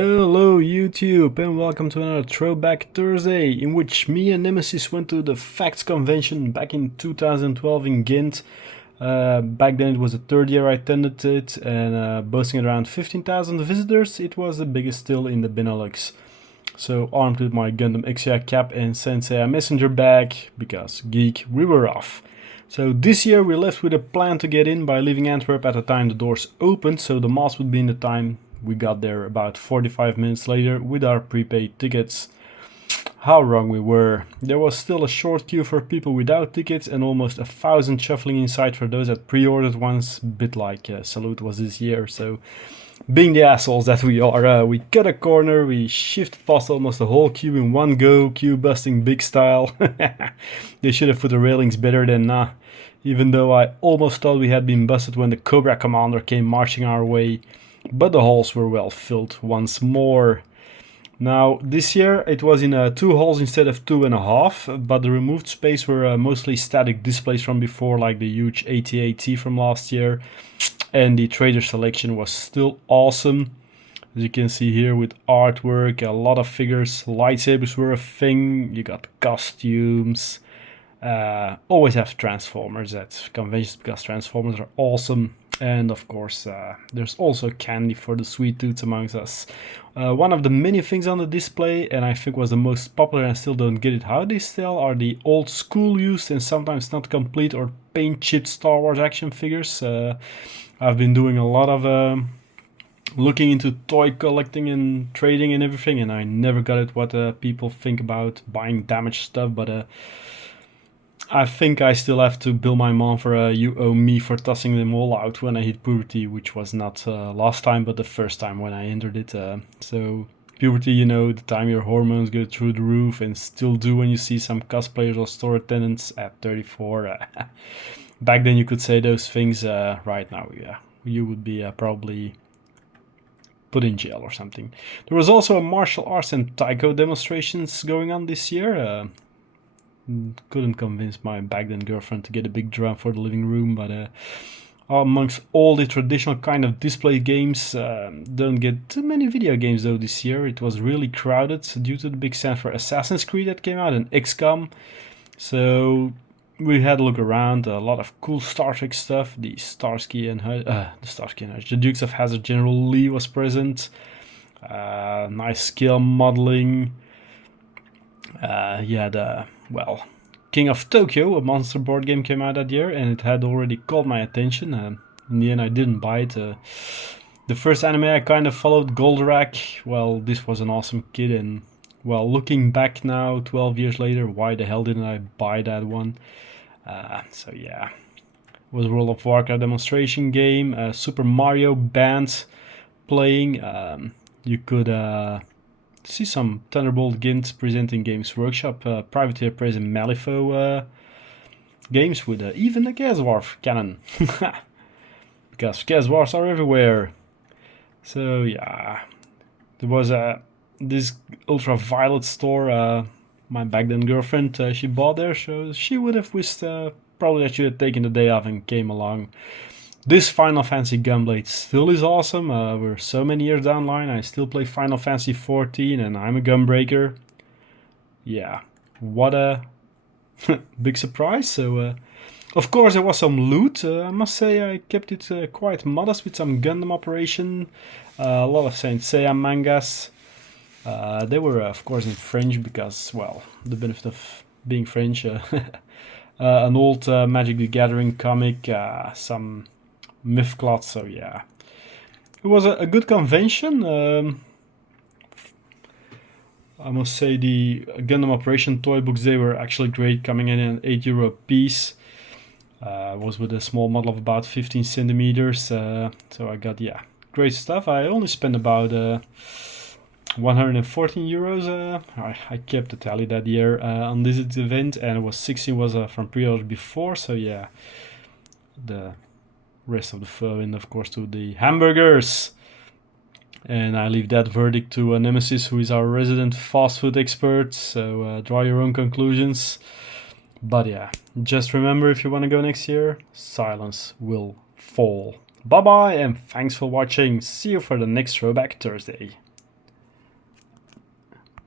Hello YouTube and welcome to another Throwback Thursday in which me and Nemesis went to the Facts Convention back in 2012 in Ghent. Back then it was the third year I attended it and boasting around 15,000 visitors, it was the biggest still in the Benelux. So armed with my Gundam XI cap and Sensei messenger bag, because geek, we were off. So this year we left with a plan to get in by leaving Antwerp at the time the doors opened, so the mass would be in the time. We got there about 45 minutes later with our prepaid tickets. How wrong we were. There was still a short queue for people without tickets and almost 1,000 shuffling inside for those that pre-ordered ones, bit like Salute was this year. So being the assholes that we are, we cut a corner, we shifted past almost the whole queue in one go, queue busting big style. They should have put the railings better than even though I almost thought we had been busted when the Cobra Commander came marching our way. But the halls were well filled once more. Now, this year it was in 2 halls instead of 2.5, but the removed space were mostly static displays from before, like the huge AT-AT from last year, and the trader selection was still awesome. As you can see here with artwork, a lot of figures, lightsabers were a thing, you got costumes, always have Transformers at conventions because Transformers are awesome. And of course, there's also candy for the sweet tooths amongst us. One of the many things on the display, and I think was the most popular and still don't get it how they sell, are the old school used and sometimes not complete or paint chipped Star Wars action figures. I've been doing a lot of looking into toy collecting and trading and everything, and I never got it what people think about buying damaged stuff, but I think I still have to bill my mom for you owe me for tossing them all out when I hit puberty, which was not last time, but the first time when I entered it. So puberty, you know, the time your hormones go through the roof and still do when you see some cosplayers or store attendants at 34. Back then you could say those things. Right now, yeah, you would be probably put in jail or something. There was also a martial arts and taiko demonstrations going on this year. Couldn't convince my back then girlfriend to get a big drum for the living room, but amongst all the traditional kind of display games, don't get too many video games though this year. It was really crowded due to the big stand for Assassin's Creed that came out and XCOM. So we had a look around, a lot of cool Star Trek stuff. The Starsky and Hutch, the Dukes of Hazzard General Lee was present. Nice scale modeling. Well, King of Tokyo, a monster board game, came out that year, and it had already caught my attention. In the end, I didn't buy it. The first anime I kind of followed, Goldorak, well, this was an awesome kid, and, well, looking back now, 12 years later, why the hell didn't I buy that one? So yeah, it was a World of Warcraft demonstration game, Super Mario Band playing. You could see some Thunderbolt Gint presenting Games Workshop, Privateer Press and Malifaux games with even a Gazwarf cannon. Because Gazwarfs are everywhere. So yeah, there was this ultraviolet store my back then girlfriend, she bought there, so she would have wished probably that she had taken the day off and came along. This Final Fantasy Gunblade still is awesome. We're so many years down the line. I still play Final Fantasy 14 and I'm a gunbreaker. Yeah, what a big surprise. So, of course, there was some loot. I must say I kept it quite modest with some Gundam Operation. A lot of Saint Seiya mangas. They were, of course, in French because, well, the benefit of being French. An old Magic the Gathering comic, some Mythcloth, so yeah. It was a good convention. I must say the Gundam Operation toy books, they were actually great, coming in at €8 a piece. Was with a small model of about 15 centimeters, so I got, yeah, great stuff. I only spent about €114. I kept the tally that year on this event, and it was 16 was from pre-order before, so yeah. The rest of the fun, of course, to the hamburgers. And I leave that verdict to Nemesis, who is our resident fast food expert, so draw your own conclusions. But yeah, just remember, if you want to go next year, silence will fall. Bye bye, and thanks for watching. See you for the next Throwback Thursday.